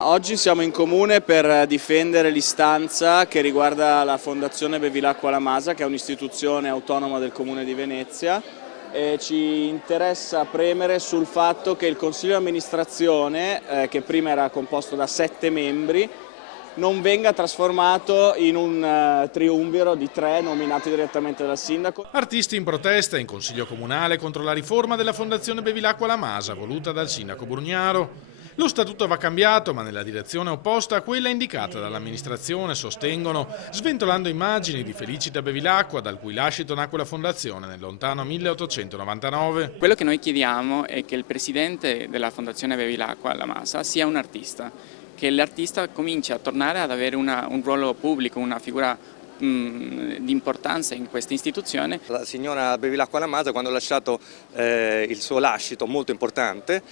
Oggi siamo in comune per difendere l'istanza che riguarda la Fondazione Bevilacqua La Masa, che è un'istituzione autonoma del Comune di Venezia, e ci interessa premere sul fatto che il Consiglio di amministrazione, che prima era composto da 7 membri, non venga trasformato in un triumviro di 3 nominati direttamente dal sindaco. Artisti in protesta in Consiglio Comunale contro la riforma della Fondazione Bevilacqua La Masa, voluta dal sindaco Brugnaro. Lo statuto va cambiato, ma nella direzione opposta a quella indicata dall'amministrazione, sostengono, sventolando immagini di Felicita Bevilacqua, dal cui lascito nacque la fondazione nel lontano 1899. Quello che noi chiediamo è che il presidente della Fondazione Bevilacqua La Masa sia un artista, che l'artista cominci a tornare ad avere un ruolo pubblico, una figura di importanza in questa istituzione. La signora Bevilacqua La Masa, quando ha lasciato il suo lascito molto importante,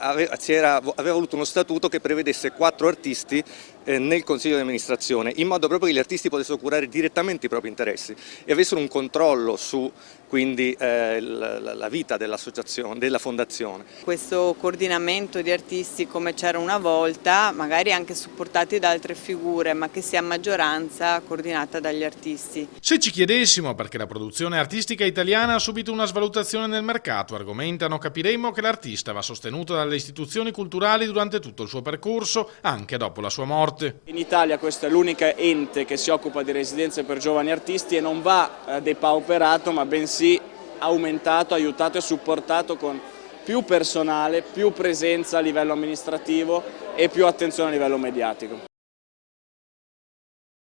aveva voluto uno statuto che prevedesse 4 artisti nel consiglio di amministrazione, in modo proprio che gli artisti potessero curare direttamente i propri interessi e avessero un controllo su quindi la vita dell'associazione, della fondazione. Questo coordinamento di artisti come c'era una volta, magari anche supportati da altre figure, ma che sia maggioranza coordinata dagli artisti. Se ci chiedessimo perché la produzione artistica italiana ha subito una svalutazione nel mercato, argomentano, capiremmo che l'artista va sostenuto dalle istituzioni culturali durante tutto il suo percorso, anche dopo la sua morte. In Italia questo è l'unica ente che si occupa di residenze per giovani artisti e non va depauperato, ma bensì aumentato, aiutato e supportato con più personale, più presenza a livello amministrativo e più attenzione a livello mediatico.